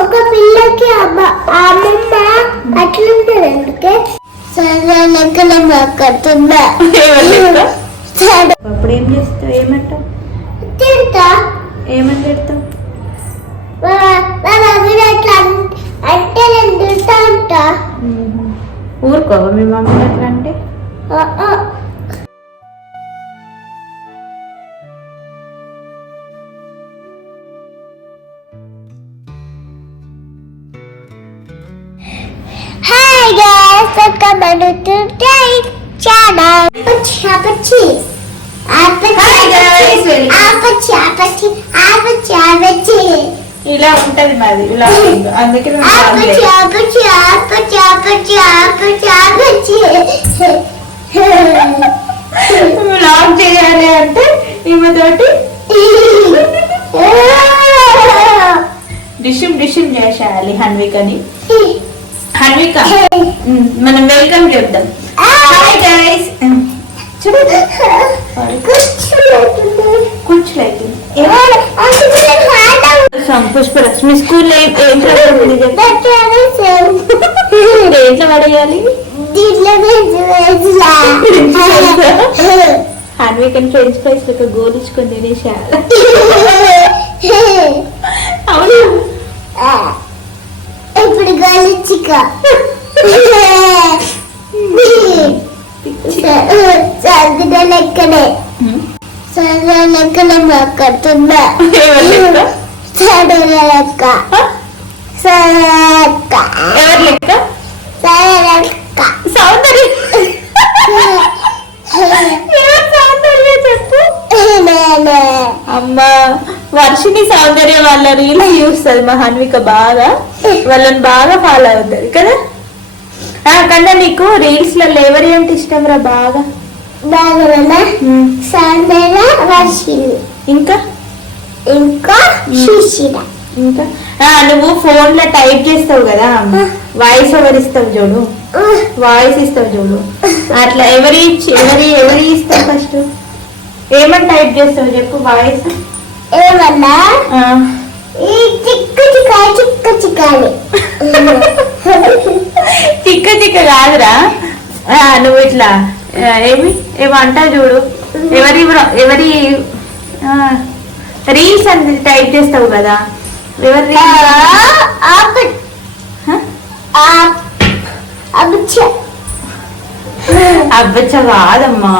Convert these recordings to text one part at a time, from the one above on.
ఒక పిల్లకి అమ్మమ్మ అట్లుంటది అందుకే సరే లెక్కన మాట్లాడుతున్నా. అప్పుడు ఏం చేస్తావు? ఏమంటావు? తింటా. ఏమని తిడతావు? అట్లా అంటే నేను తింటా ఉంటా. ఊరుకోవా మీ మమ్మీ అట్లా అంటే? Hi guys, welcome to today's channel. Apache. ఇలా ఉంటది మాది, ఇలా అందుకే లాక్ చేయాలి అంటే ఈమె తోటి డిషిమ్ చేసేయాలి హన్వికని. హన్విక మనం వెల్కమ్ చెప్దాం. హాయ్ గైస్ కూర్చోలేదు. పుష్పరాజ్ మీ స్కూల్లో ఏం ప్రోగ్రామ్ ఉంది? దేంట్లో పడేయాలి? హన్వికన్ ఫ్రెంచ్ ఫ్రైస్ ఒక గోల్ ఇచ్చుకొని తినేసేయాలి. అవును ఇప్పుడు గోలిచ్చిక లెక్కనే సరే లెక్కనే మాట్లాడుతున్నా. సరే లెక్క సరే లెక్క ఎవరి లెక్క? సరే లెక్క సౌందర్య. చెప్పు. అమ్మా వర్షిని సౌందర్య వాళ్ళ రీల్స్ చూస్తుంది మా హన్విక బాగా, వాళ్ళని బాగా ఫాలో అవుతుంది కదా. కన్నా నీకు రీల్స్ లలో ఎవరి అంటే ఇష్టం రా బాగా? సౌందర్య, వర్షిని, ఇంకా ఇంకా శిశిర. ఇంకా నువ్వు ఫోన్ లో టైప్ చేస్తావు కదా, వాయిస్ ఓవర్ ఇస్తావు చూడు, వాయిస్ ఇస్తావు చూడు, అట్లా ఎవరి ఇస్తావు? ఫస్ట్ ఏమని టైప్ చేస్తావు చెప్పు వాయిస్. ఏమన్నా చిక్క చిక్క కాదురా, నువ్వు ఇట్లా ఏమంటావు చూడు, ఎవరి రీల్స్ అని టైప్ చేస్తావు కదా, ఎవరి అబ్బచ్చ కాదమ్మా,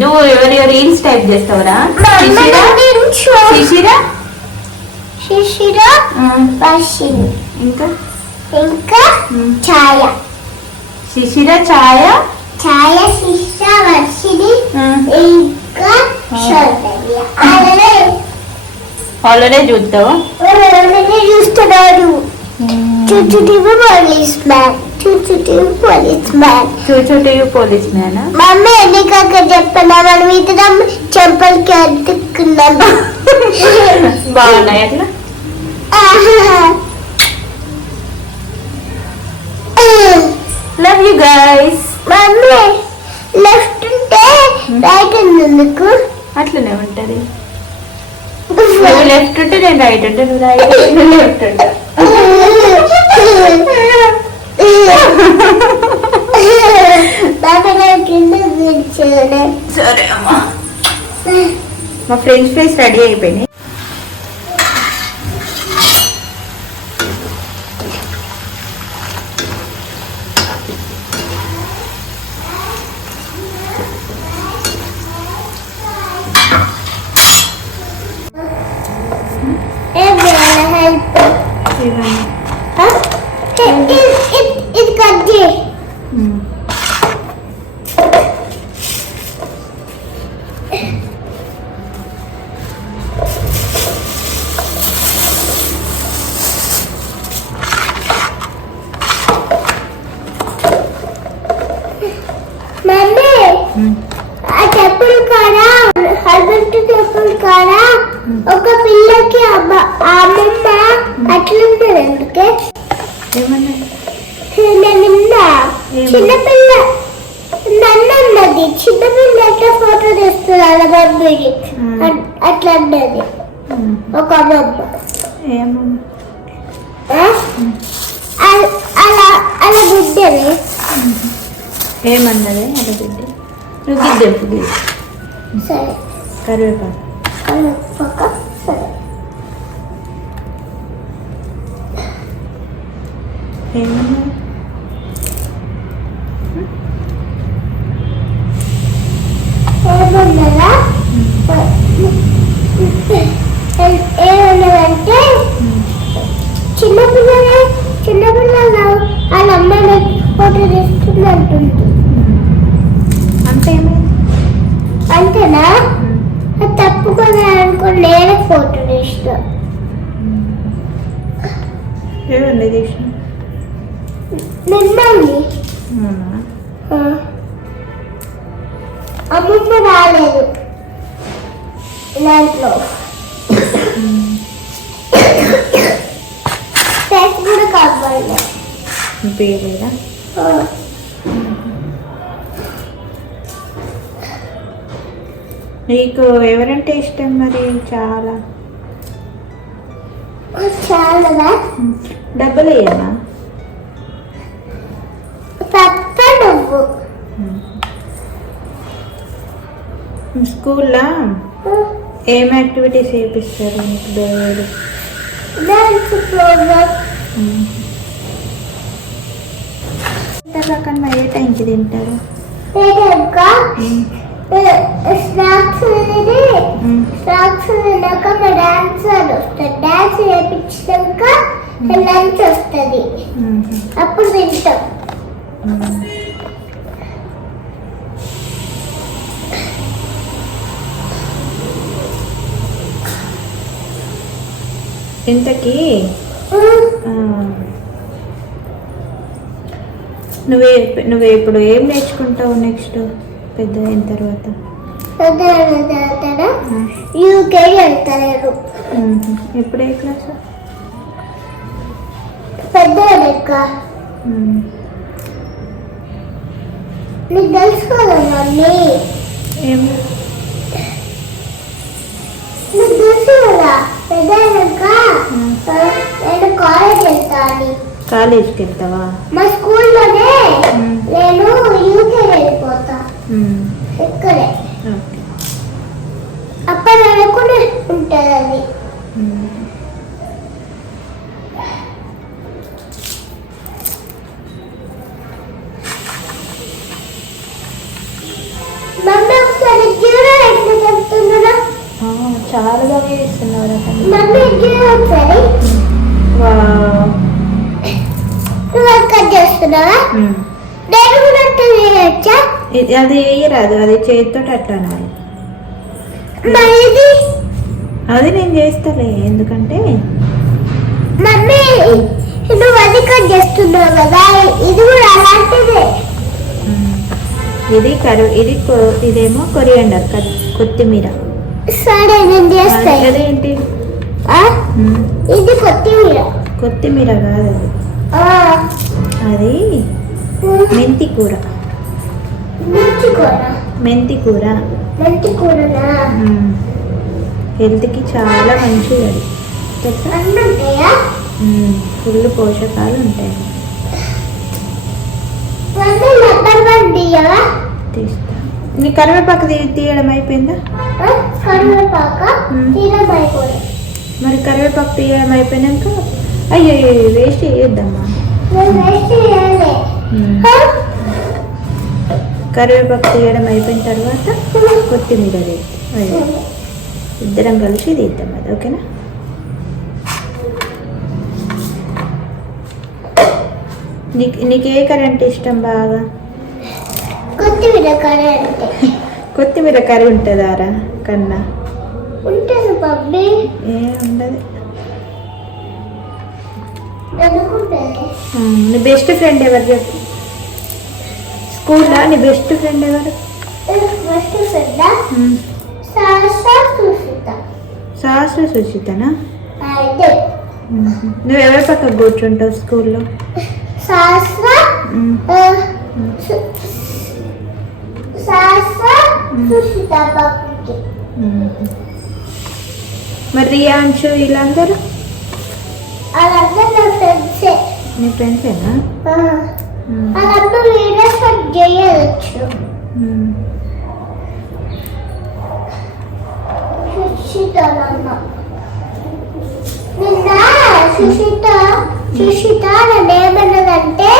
నువ్వు ఎవరి రీల్స్ టైప్ చేస్తావురా? శిశిర, వర్షిని, ఇంకా ఛాయ. శిశిర, ఛాయ, శిశిర, వర్షిని, ఇంకా సౌందర్య. ఆల్రెడీ చూస్తావు? చూస్తున్నాడు. Police man. మమ్మీ ఎన్నికాక చెప్పనా, మనం ఇద్దరం చెంపలకి అతుక్కున్నాం. బాగున్నాయి అట్లా. Love you guys. Mummy left ఉంటే రైట్ ఎందుకు? అట్లనే ఉంటది. నువ్వు లెఫ్ట్ ఉంటే నేను రైట్ ఉంటే, నువ్వు రైట్ లెఫ్ట్ ఉంటా. సరే అమ్మా, మా ఫ్రెంచ్ ఫ్రైస్ రెడీ అయిపోయినాయి. ఇది కట్ చేయి. మమ్మీ ఆ చెప్పులు కాడా, హస్బెండ్ చెప్పులు కాడా ఒక పిల్లకి అమ్మమ్మ అట్లుంటది అందుకే. చిన్నపిల్ల నన్నది, చిన్నపిల్ల ఎట్లా ఫోటో తీస్తుంది అలా మమ్మీకి అట్లా అన్నది ఒక అమ్మమ్మ. అలా అలా బిడ్డని ఏమన్నది అలా బిడ్డ నువ్వు గిద్దెంపు గిద్దు సరే కరివేపాకు కలుపుక సరే ఏమన్నది ఏమన్నదా ఏమన్నదంటే చిన్నపిల్లలు వాళ్ళ అమ్మాయిని ఫోటో తీస్తుంది అంటుంది అంటే ఏమైంది అంతేనా అది తప్పుకొని అనుకుని నేనే ఫోటో తీస్తా ఏమండి తీసిన మిమ్మల్ని అమ్మమ్మ రాలేదు దాంట్లో స్పెక్స్ కూడా కావాలి పేరేదా నీకు ఎవరంటే ఇష్టం మరి చాలా చాలా డబ్బులు వేయనా పెద్ద నువ్వు స్కూల్లో ఏం యాక్టివిటీస్ చేపిస్తారు నీకు డైలీ డాన్స్ ప్రోగ్రామ్ కన్నా ఏ టైంకి తింటారు స్నాక్స్ స్నాక్స్ తిన్నాక మా డాన్సర్ వస్తుంది డాన్స్ చేయించాక లంచ్ వస్తుంది అప్పుడు తింటాం ఇంతకీ నువ్వే ఇప్పుడు ఏం నేర్చుకుంటావు నెక్స్ట్ పెద్ద అయిన తర్వాత యూకేజీ వెళ్తారు ఎప్పుడు ఏ క్లాస్ పెద్ద లెక్క నీకు తెలుసు కదా మమ్మీ ఏం నీకు తెలుసు కదా పెద్ద లెక్క నేను కాలేజ్ వెళ్తాను కాలేజ్కి వెళ్తావా మా స్కూల్లోనే నేను యూకే వెళ్ళిపోతా ఇక్కడే ఓకే అప్పుడు అనుకుని ఉంటుంది అది మమ్మీ ఒకసారి జీరో ఎట్లా చెప్తున్నా చాలా బాగా చేస్తున్నావు మమ్మీ జీరో ఒకసారి నువ్వు కట్ చేస్తున్నావా నేను కూడా చేయొచ్చా అది వేయరాదు అది చేతితో అట్లా మరి ఇది అది నేను చేస్తాలే ఎందుకంటే మమ్మీ నువ్వు అది కట్ చేస్తున్నావు కదా ఇది కూడా అలాంటిదే ఇది ఇదేమో కొరియండర్ కొత్తిమీర సరే నేను చేస్తాను అదేంటి ఇది కొత్తిమీర కొత్తిమీర కాదు అది మెంతి కూర మెంతి కూర హెల్త్కి చాలా మంచిది అది తెలుసా ఫుల్ పోషకాలు ఉంటాయి తీస్తా నీ కరివేపాకు తీయడం అయిపోయిందా మరి కరివేపాకు తీయడం అయిపోయినాక అయ్యో వేస్ట్ చేయొద్దమ్మా కరివేపాకు తీయడం అయిపోయిన తర్వాత కొత్తిమీర అది ఇద్దరం కలిసి తీద్దాం అది ఓకేనా నీకు ఏ కర్రీ అంటే ఇష్టం బాగా కొత్తిమీర కర్రీ ఉంటుందారా కన్నా ఉంటుంది బాబీ ఏ ఉండదు నీ బెస్ట్ ఫ్రెండ్ ఎవరు చెప్పు స్కూల్లో నీ బెస్ట్ ఫ్రెండ్ ఎవరు సహస్ర సుచితనా నువ్వు ఎవరి పక్కకు కూర్చుంటావు స్కూల్లో మరి రియాంశు వీళ్ళందరూ వాళ్ళందరూ నా ఫ్రెండ్సే. నీ ఫ్రెండ్సేనా? వాళ్ళందరూ వీడియోస్ కట్ చేయవచ్చు. సుషితనమ్మ నిన్న సుషిత నన్ను ఏమన్నదంటే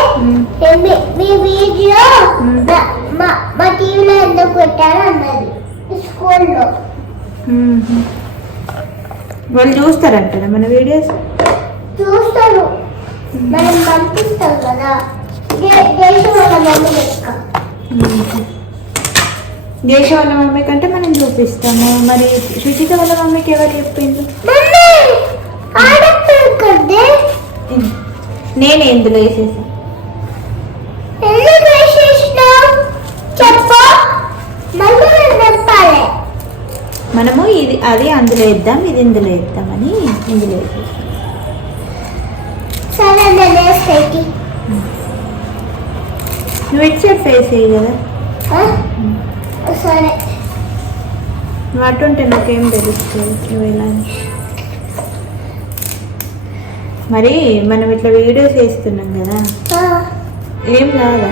మీ వీడియో మా టీవీలో ఎందుకు పెట్టారు అన్నది స్కూల్లో. వాళ్ళు చూస్తారంటారా మన వీడియోస్? చూస్తారు, మనం పంపిస్తాం కదా. దేశం వాళ్ళ మమ్మీ లెక్క. దేశ వాళ్ళ మమ్మీ కంటే మనం చూపిస్తాము. మరి సుచిత వాళ్ళ మమ్మీకి ఎవరు చెప్పిండ్రు? నేను ఎందులో వేసేసా? మనము ఇది అది అందులో వేద్దాం, ఇది ఇందులో వేద్దామని ఇందులో వేసేసాం. నువ్వు ఇటు సైడ్ ఫేస్ అయ్యి కదా. సరే నువ్వు అటుంటే నాకేం తెలుస్తుంది నువ్వు ఎలా. మరి మనం ఇట్లా వీడియోస్ వేస్తున్నాం కదా, ఏం కాదా?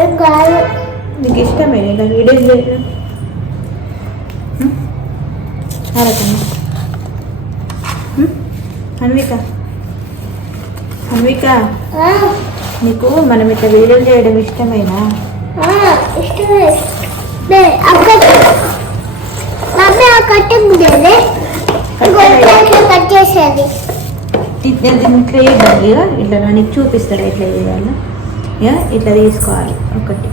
ఏం కాదు. నీకు ఇష్టమే ఇలా వీడియోస్ చేయడం? అరకన్నా అన్విక, అన్విక నీకు మనం ఇట్లా వీడియోలు చేయడం ఇష్టమేనా? ఇష్టమే. కట్ చేసేది ఇట్లా వేయాలి. ఇట్లా నీకు చూపిస్తాడు ఎట్లా వేయాలి. ఇట్లా తీసుకోవాలి. ఒకటి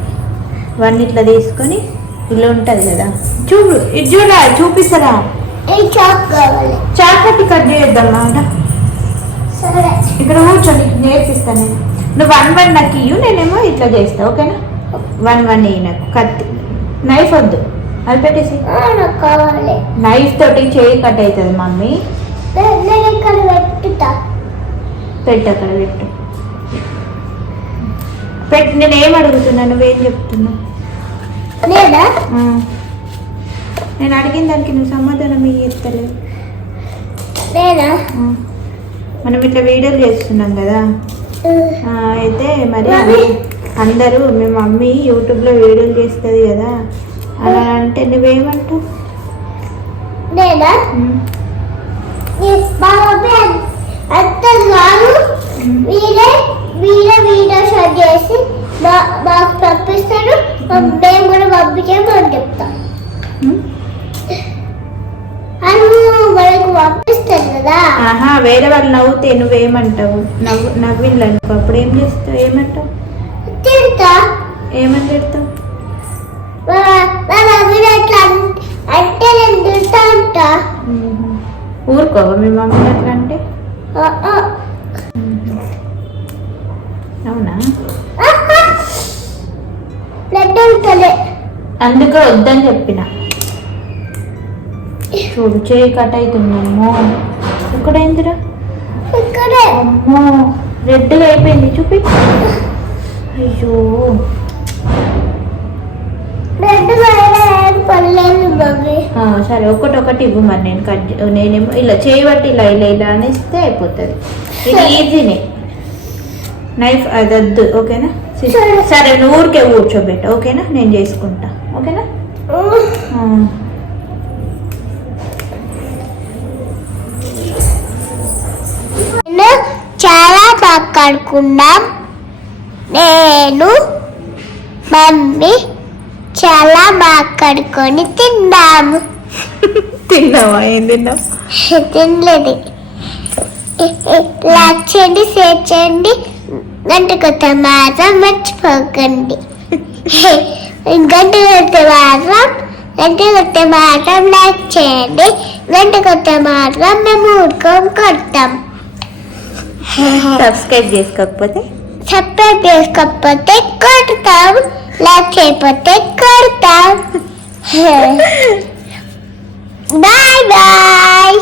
వన్ ఇట్లా తీసుకొని ఇట్లా ఉంటుంది కదా, చూడు ఇది చూడ చూపిస్తారా? చాక్ కావాలి. చాక్ పట్టి కట్ చేయొద్దమ్మా. సరే ఇక్కడ కూర్చొని నేర్పిస్తాను నేను. నువ్వు 1 నాకు ఇయ్యు, నేనేమో ఇట్లా చేస్తా. ఓకేనా? 1 ఇయ్యి నాకు. కత్తి నైఫ్ వద్దు, అది పెట్టేసి. కావాలి. నైఫ్ తోటి చేయి కట్ అవుతుంది మమ్మీ. పెట్టు అక్కడ పెట్టు. నేనేం అడుగుతున్నా, నువ్వేం చెప్తున్నావు? నేను అడిగిన దానికి నువ్వు సమాధానం ఇస్తలేవు. మనం ఇట్లా వీడియోలు చేస్తున్నాం కదా, అయితే మరి అందరూ మీ మమ్మీ యూట్యూబ్లో వీడియోలు చేస్తుంది కదా అలా అంటే నువ్వేమంటావు? వీడియో షాట్ చేసి మాకు పంపిస్తాడు, మేము కూడా పంపించామని చెప్తాం. మనకు పంపిస్తారు కదా. వేరే వాళ్ళు నవ్వుతే నువ్వేమంటావు? నవ్విండ్లు అనుకో, అప్పుడు ఏం చేస్తావు? ఏమంటావు? తిడతా. ఏమని తిడతావు? అంటే నేను తిడతా అంటా. ఊరుకోవా మీ మమ్మీ అట్లా అంటే? అవునా? అందుకే వద్దని చెప్పిన. చూడు చేయి కట్ అవుతుందమ్మో. ఇక్కడైందిరా? ఇక్కడే. అమ్మో రెడ్గా అయిపోయింది, చూపి. అయ్యో సరే ఒకటి ఇవ్వు మరి. నేనేమో ఇలా చేయబట్టి ఇలా ఇలా ఇలా అనిస్తే అయిపోతుంది. ఇది ఈజీనే. నైఫ్ అది వద్దు. ఓకేనా? సరే నువ్వు ఊరికే కూర్చోబెట్ట. ఓకేనా? నేను చేసుకుంటా. ఓకేనా? చాలా మాట్లాడుకున్నాం. నేను మమ్మీ చాలా మాట్లాడుకొని తిన్నాము. తిన్నావా? ఏం తిన్నావు? తినలేదు. లైక్ చేయండి, షేర్ చేయండి, గంట కొట్టే మాత్రం మర్చిపోకండి. గంట కొట్టే మాత్రం లైక్ చేయండి, గంట కొట్టే మాత్రం మేము ఊరుకొని కొడతాం. సబ్స్క్రైబ్ చేసుకోకపోతే కొడతాం, లైక్ చేయకపోతే కొడతాం. Bye bye.